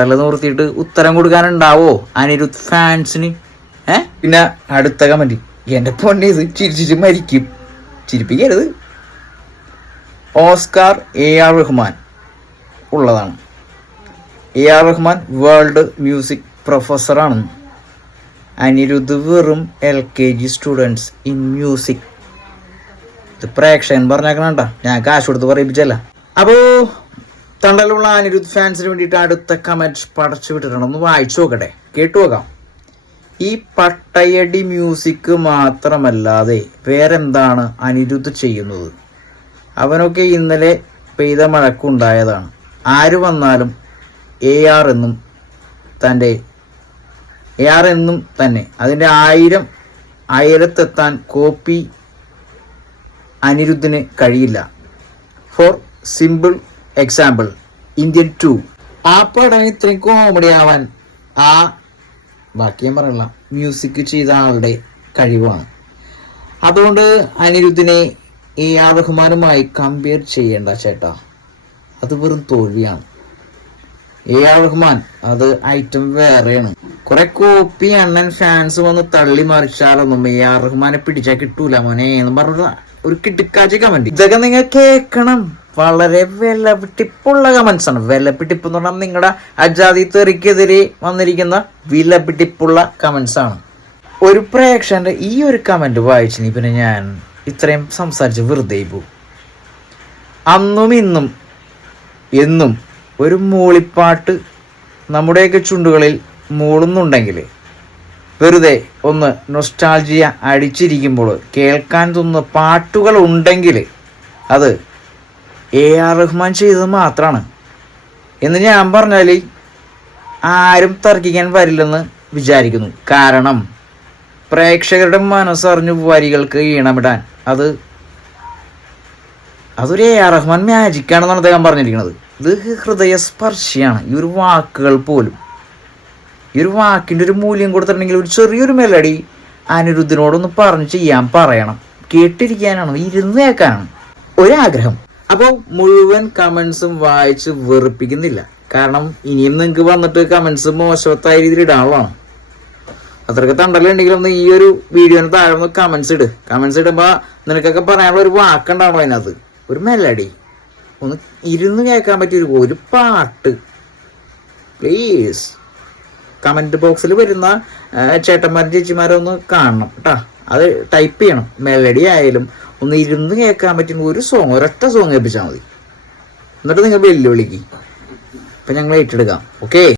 തല നിർത്തിയിട്ട് ഉത്തരം കൊടുക്കാനുണ്ടാവോ? അനിരുദ്ധ് ഫാൻസിന്. ഏ? പിന്നെ അടുത്ത കമന്റ് എന്റെ പൊന്നെ ഇത് ചിരിച്ചിട്ട് മരിക്കും. ചിരിപ്പിക്കരുത്. ഓസ്കാർ എ ആർ റഹ്മാൻ ഉള്ളതാണ്. A R Rahman world music പ്രൊഫസറാണ് അനിരുദ്ധ് വെറും L K G students in music ഇത് പ്രേക്ഷകൻ പറഞ്ഞേക്കണണ്ട ഞാൻ കാശ് കൊടുത്ത് പറയിപ്പിച്ചല്ല. അപ്പോ തണ്ടലുള്ള അനിരുദ്ധ് ഫാൻസിന് വേണ്ടിയിട്ട് അടുത്ത കമന്റ് പടച്ചു വിട്ടിട്ടുണ്ട് ഒന്ന് വായിച്ചു നോക്കട്ടെ. കേട്ടു നോക്കാം. ഈ പട്ടയടി മ്യൂസിക് മാത്രമല്ലാതെ വേറെന്താണ് അനിരുദ്ധ് ചെയ്യുന്നത്? അവനൊക്കെ ഇന്നലെ പെയ്ത മഴക്കുണ്ടായതാണ് ആര് വന്നാലും എ ആർ എന്നും തന്റെ എ ആർ എന്നും തന്നെ. അതിന്റെ ആയിരം അയലത്തെത്താൻ കോപ്പി അനിരുദ്ധിന് കഴിയില്ല. For simple example Indian two ആ പടം ഇത്രയും കോമഡി ആവാൻ ആ ബാക്കി ഞാൻ മ്യൂസിക് ചെയ്ത ആളുടെ കഴിവാണ്. അതുകൊണ്ട് അനിരുദ്ധിനെ ഈ ആർ റഹ്മാനുമായി കമ്പയർ ചെയ്യേണ്ട ചേട്ടാ. അത് വെറും തോൽവിയാണ്. എ ആർ റഹ്മാൻ അത് ഐറ്റം വേറെയാണ്. കുറെ കോപ്പി അണ്ണൻ ഫാൻസ് വന്ന് തള്ളി മറിച്ചാലൊന്നും എ ആർ റഹ്മാനെ പിടിച്ചാൽ കിട്ടൂല മോനെ എന്ന് പറഞ്ഞ ഒരു കിട്ടിക്കാച്ച കമന്റ് ഇതൊക്കെ നിങ്ങൾ കേൾക്കണം. വളരെ വിലപിടിപ്പുള്ള ആണ്. വിലപിട്ടിപ്പ് എന്ന് പറഞ്ഞാൽ നിങ്ങളുടെ അജാതി തെറിക്കെതിരെ വന്നിരിക്കുന്ന വിലപിടിപ്പുള്ള ആണ്. ഒരു പ്രേക്ഷകന്റെ ഈ ഒരു കമന്റ് വായിച്ചിനി പിന്നെ ഞാൻ ഇത്രയും സംസാരിച്ച് വെറുതെ പോകും അന്നും ഇന്നും എന്നും ഒരു മൂളിപ്പാട്ട് നമ്മുടെയൊക്കെ ചുണ്ടുകളിൽ മൂളുന്നുണ്ടെങ്കിൽ വെറുതെ ഒന്ന് നൊസ്റ്റാൾജിയ അടിച്ചിരിക്കുമ്പോൾ കേൾക്കാൻ തോന്നുന്ന പാട്ടുകൾ ഉണ്ടെങ്കിൽ അത് എ ആർ റഹ്മാൻ ചെയ്തത് മാത്രമാണ് എന്ന് ഞാൻ പറഞ്ഞാൽ ആരും തർക്കിക്കാൻ വരില്ലെന്ന് വിചാരിക്കുന്നു. കാരണം പ്രേക്ഷകരുടെ മനസ്സറിഞ്ഞു വരികൾക്ക് ഈണമിടാൻ. അത് അതൊരു എ ആർ റഹ്മാൻ മാജിക്കാണെന്നാണ് അദ്ദേഹം പറഞ്ഞിരിക്കുന്നത്. ഇത് ഹൃദയസ്പർശിയാണ്. ഈ ഒരു വാക്കുകൾ പോലും. ഈ ഒരു വാക്കിന്റെ ഒരു മൂല്യം കൊടുത്തിട്ടുണ്ടെങ്കിൽ ഒരു ചെറിയൊരു മെലഡി അനിരുദ്ധിനോടൊന്ന് പറഞ്ഞ് ചെയ്യാൻ പറയണം. കേട്ടിരിക്കാനാണ് ഇരുന്ന് കേൾക്കാനാണ്. ഒരാഗ്രഹം. അപ്പോൾ മുഴുവൻ കമൻസും വായിച്ച് വെറുപ്പിക്കുന്നില്ല. കാരണം ഇനിയും നിങ്ങൾക്ക് വന്നിട്ട് കമൻസ് മോശവത്തായ രീതിയിൽ ഇടാനുള്ളതാണ് അത്രയ്ക്ക് തണ്ടലുണ്ടെങ്കിൽ ഒന്ന് ഈ ഒരു വീഡിയോന് താഴെ ഒന്ന് കമൻസ് ഇട്. കമൻസ് ഇടുമ്പോൾ നിനക്കൊക്കെ പറയാനുള്ള ഒരു വാക്കുണ്ടാവണം അതിനകത്ത്. ഒരു മെലഡി ഒന്ന് ഇരുന്ന് കേൾക്കാൻ പറ്റിയ ഒരു പാട്ട്. പ്ലീസ് കമന്റ് ബോക്സിൽ വരുന്ന ചേട്ടന്മാരും ചേച്ചിമാരും ഒന്ന് കാണണം കേട്ടാ അത് ടൈപ്പ് ചെയ്യണം. മെലഡി ആയാലും ഒന്ന് ഇരുന്ന് കേൾക്കാൻ പറ്റുന്ന ഒരു സോങ് ഒരൊറ്റ സോങ് കേൾപ്പിച്ചാൽ മതി. എന്നിട്ട് നിങ്ങൾ വെല്ലുവിളിക്ക് അപ്പം ഞങ്ങൾ ഏറ്റെടുക്കാം. ഓക്കേ